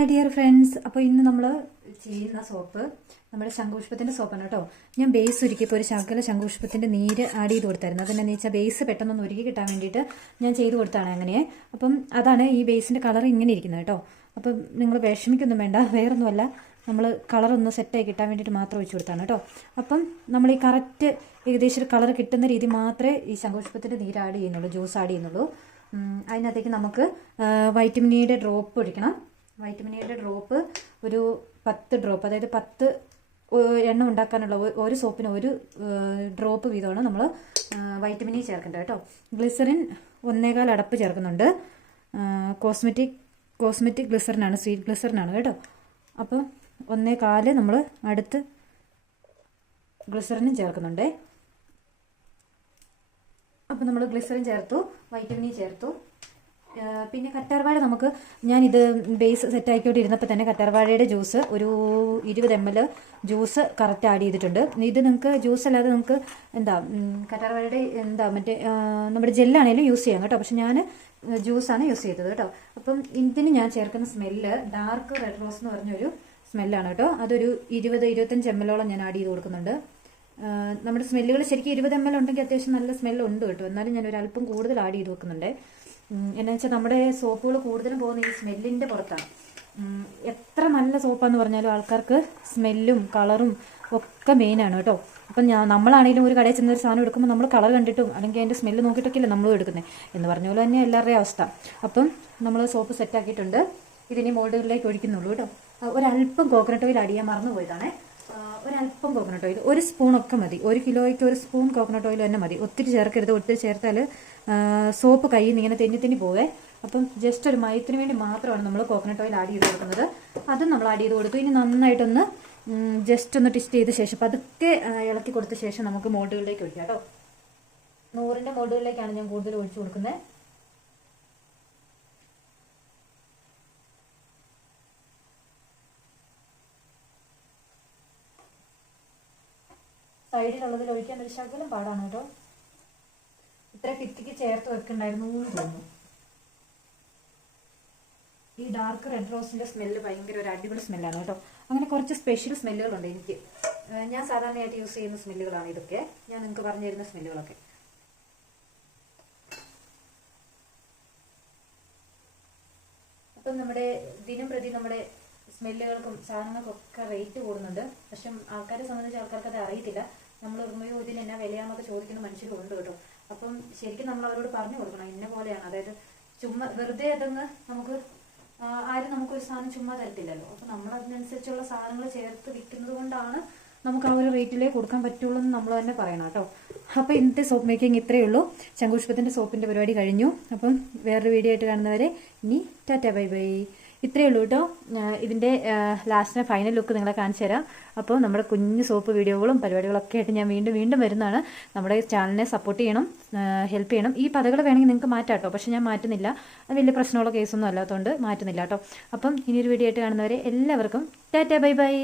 Hi dear friends. അപ്പോൾ ഇന്ന് നമ്മൾ ചെയ്യുന്ന സോപ്പ് നമ്മുടെ ശംഖുപുഷ്പത്തിൻ്റെ സോപ്പാണ് കേട്ടോ. ഞാൻ ബേസ് ഒരുക്കിയപ്പോൾ ഒരു ശകല ശംഖുപുഷ്പത്തിൻ്റെ നീര് ആഡ് ചെയ്ത് കൊടുത്തായിരുന്നു. അതെന്നു വെച്ചാൽ ബേസ് പെട്ടെന്നൊന്ന് ഒരുക്കി കിട്ടാൻ വേണ്ടിയിട്ട് ഞാൻ ചെയ്ത് കൊടുത്താണ് അങ്ങനെ. അപ്പം അതാണ് ഈ ബേസിൻ്റെ കളർ ഇങ്ങനെ ഇരിക്കുന്നത് കേട്ടോ. അപ്പം നിങ്ങൾ വിഷമിക്കൊന്നും വേണ്ട, വേറൊന്നുമല്ല, നമ്മൾ കളറൊന്ന് സെറ്റായി കിട്ടാൻ വേണ്ടിയിട്ട് മാത്രം ഒഴിച്ചു കൊടുത്താണ് കേട്ടോ. അപ്പം നമ്മൾ ഈ കറക്റ്റ് ഏകദേശം കളർ കിട്ടുന്ന രീതി മാത്രമേ ഈ ശംഖുപുഷ്പത്തിൻ്റെ നീര് ആഡ് ചെയ്യുന്നുള്ളൂ, ജ്യൂസ് ആഡ് ചെയ്യുന്നുള്ളൂ. അതിനകത്തേക്ക് നമുക്ക് വൈറ്റമിൻ ഇയുടെ ഡ്രോപ്പ് ഒഴിക്കണം. വൈറ്റമിൻ ഇയുടെ ഡ്രോപ്പ് ഒരു 10 ഡ്രോപ്പ്, അതായത് 10 എണ്ണം ഉണ്ടാക്കാനുള്ള ഒരു സോപ്പിന് ഒരു ഡ്രോപ്പ് വീതമാണ് നമ്മൾ വൈറ്റമിൻ ഇ ചേർക്കേണ്ടത് കേട്ടോ. ഗ്ലിസറിൻ 1.25 അടപ്പ് ചേർക്കുന്നുണ്ട്. കോസ്മെറ്റിക് ഗ്ലിസറിനാണ്, സ്വീറ്റ് ഗ്ലിസറിനാണ് കേട്ടോ. അപ്പോൾ 1.25 നമ്മൾ അടുത്ത് ഗ്ലിസറിനും ചേർക്കുന്നുണ്ട്. അപ്പോൾ നമ്മൾ ഗ്ലിസറിൻ ചേർത്തു, വൈറ്റമിൻ ഇ ചേർത്തു. പിന്നെ കറ്റാർവാഴ ഞാനിത് ബേസ് സെറ്റാക്കിയോട്ട് ഇരുന്നപ്പോൾ തന്നെ കറ്റാർവാഴയുടെ ജ്യൂസ് ഒരു 20 ml ജ്യൂസ് കറക്റ്റ് ആഡ് ചെയ്തിട്ടുണ്ട്. ഇത് നിങ്ങൾക്ക് ജ്യൂസ് അല്ലാതെ നിങ്ങൾക്ക് കറ്റാർവാഴയുടെ മറ്റേ നമ്മുടെ ജെല്ലാണേലും യൂസ് ചെയ്യാം കേട്ടോ. പക്ഷെ ഞാൻ ജ്യൂസാണ് യൂസ് ചെയ്തത് കേട്ടോ. അപ്പം ഇതിന് ഞാൻ ചേർക്കുന്ന സ്മെല്ല് ഡാർക്ക് റെഡ് റോസ് എന്ന് പറഞ്ഞൊരു സ്മെല്ലാണ് കേട്ടോ. അതൊരു 20-25 ml ഞാൻ ആഡ് ചെയ്ത് കൊടുക്കുന്നുണ്ട്. നമ്മുടെ സ്മെല്ലുകൾ ശരിക്കും 20 ml ഉണ്ടെങ്കിൽ അത്യാവശ്യം നല്ല സ്മെല്ലുണ്ട് കേട്ടോ. എന്നാലും ഞാൻ ഒരല്പം കൂടുതൽ ആഡ് ചെയ്ത് വെക്കുന്നുണ്ട്. എന്നാ വെച്ചാൽ നമ്മുടെ സോപ്പുകൾ കൂടുതലും പോകുന്ന ഈ സ്മെല്ലിൻ്റെ പുറത്താണ്. എത്ര നല്ല സോപ്പാന്ന് പറഞ്ഞാലും ആൾക്കാർക്ക് സ്മെല്ലും കളറും ഒക്കെ മെയിനാണ് കേട്ടോ. അപ്പം നമ്മളാണെങ്കിലും ഒരു കടയിൽ ചെന്നൊരു സാധനം എടുക്കുമ്പോൾ നമ്മൾ കളർ കണ്ടിട്ടും അല്ലെങ്കിൽ അതിൻ്റെ സ്മെല്ല് നോക്കിയിട്ടൊക്കെയല്ലേ നമ്മളും എടുക്കുന്നത് എന്ന് പറഞ്ഞ പോലെ തന്നെ എല്ലാവരുടെയും അവസ്ഥ. അപ്പം നമ്മൾ സോപ്പ് സെറ്റാക്കിയിട്ടുണ്ട്. ഇതിനി മോൾഡുകളിലേക്ക് ഒഴിക്കുന്നുള്ളൂ കേട്ടോ. ഒരല്പം കോക്കനട്ട് ഓയിൽ ആഡ് ചെയ്യാൻ മറന്നു പോയതാണേ. ഒരല്പം കോക്കനട്ട് ഓയിൽ, 1 സ്പൂണൊക്കെ മതി. 1 കിലോയ്ക്ക് 1 സ്പൂൺ കോക്കനട്ട് ഓയിൽ തന്നെ മതി. ഒത്തിരി ചേർക്കരുത്. ഒത്തിരി ചേർത്താൽ സോപ്പ് കയ്യിൽ നിന്ന് ഇങ്ങനെ തെന്നി പോവേ. അപ്പം ജസ്റ്റ് ഒരു മയത്തിന് വേണ്ടി മാത്രമാണ് നമ്മൾ കോക്കനട്ട് ഓയിൽ ആഡ് ചെയ്ത് കൊടുക്കുന്നത്. അതും നമ്മൾ ആഡ് ചെയ്ത് കൊടുത്തു. ഇനി നന്നായിട്ടൊന്ന് ജസ്റ്റ് ഒന്ന് ടിസ്റ്റ് ചെയ്ത ശേഷം പതുക്കെ ഇളക്കി കൊടുത്ത ശേഷം നമുക്ക് മോൾഡുകളിലേക്ക് ഒഴിക്കാം കേട്ടോ. 100ന്റെ മോൾഡുകളിലേക്കാണ് ഞാൻ കൂടുതൽ ഒഴിച്ചു കൊടുക്കുന്നത്. സൈഡിലുള്ളതിൽ ഒഴിക്കാൻ ഒരു ശകലം പാടാണ് കേട്ടോ. ഇത്ര കിറ്റിക്ക് ചേർത്ത് വെക്കണ്ടായിരുന്നു എന്ന് തോന്നുന്നു. ഈ ഡാർക്ക് റെഡ് റോസിന്റെ സ്മെല്ല് ഭയങ്കര ഒരു അടിപൊളി സ്മെല്ലാണ് കേട്ടോ. അങ്ങനെ കുറച്ച് സ്പെഷ്യൽ സ്മെല്ലുകളുണ്ട് എനിക്ക്. ഞാൻ സാധാരണയായിട്ട് യൂസ് ചെയ്യുന്ന സ്മെല്ലുകളാണ് ഇതൊക്കെ. ഞാൻ നിങ്ങൾക്ക് പറഞ്ഞു തരുന്ന സ്മെല്ലുകളൊക്കെ. അപ്പം നമ്മുടെ ദിനം പ്രതി നമ്മുടെ സ്മെല്ലുകൾക്കും സാധനങ്ങൾക്കൊക്കെ റേറ്റ് കൂടുന്നുണ്ട്. പക്ഷെ ആൾക്കാരെ സംബന്ധിച്ച് ആൾക്കാർക്ക് അത് അറിയത്തില്ല. നമ്മൾ ഇടുമ്പോഴോ ഇതിന് എന്നാ വിലയാണെന്നൊക്കെ ചോദിക്കുന്ന മനുഷ്യരും ഉണ്ട് കേട്ടോ. അപ്പം ശരിക്കും നമ്മൾ അവരോട് പറഞ്ഞു കൊടുക്കണം ഇന്ന പോലെയാണ്. അതായത് ചുമ്മാ വെറുതെ അതങ്ങ് ആരും നമുക്കൊരു സാധനം ചുമ്മാ തരത്തില്ലല്ലോ. അപ്പം നമ്മൾ അതിനനുസരിച്ചുള്ള സാധനങ്ങൾ ചേർത്ത് വിൽക്കുന്നത് കൊണ്ടാണ് നമുക്ക് ആ ഒരു റേറ്റിലേ കൊടുക്കാൻ പറ്റുള്ളൂ എന്ന് നമ്മൾ തന്നെ പറയണം കേട്ടോ. അപ്പോൾ ഇന്നത്തെ സോപ്പ് മേക്കിംഗ് ഇത്രയേ ഉള്ളൂ. ശംഖുപുഷ്പത്തിൻ്റെ സോപ്പിൻ്റെ പരിപാടി കഴിഞ്ഞു. അപ്പം വേറൊരു വീഡിയോ ആയിട്ട് കാണുന്നവരെ ഇനി ടാറ്റാ ബൈ ബൈ. ഇത്രയേ ഉള്ളൂ കേട്ടോ. ഇതിൻ്റെ ലാസ്റ്റിന് ഫൈനൽ ലുക്ക് നിങ്ങളെ കാണിച്ചു തരാം. അപ്പോൾ നമ്മുടെ കുഞ്ഞു സോപ്പ് വീഡിയോകളും പരിപാടികളൊക്കെ ആയിട്ട് ഞാൻ വീണ്ടും വരുന്നതാണ്. നമ്മുടെ ചാനലിനെ സപ്പോർട്ട് ചെയ്യണം, ഹെൽപ്പ് ചെയ്യണം. ഈ പദകൾ വേണമെങ്കിൽ നിങ്ങൾക്ക് മാറ്റാം കേട്ടോ. പക്ഷെ ഞാൻ മാറ്റുന്നില്ല. അത് വലിയ പ്രശ്നമുള്ള കേസൊന്നും അല്ലാത്തതുകൊണ്ട് മാറ്റുന്നില്ല കേട്ടോ. അപ്പം ഇനിയൊരു വീഡിയോ ആയിട്ട് കാണുന്നവരെ എല്ലാവർക്കും ടാറ്റാ ബൈ ബൈ.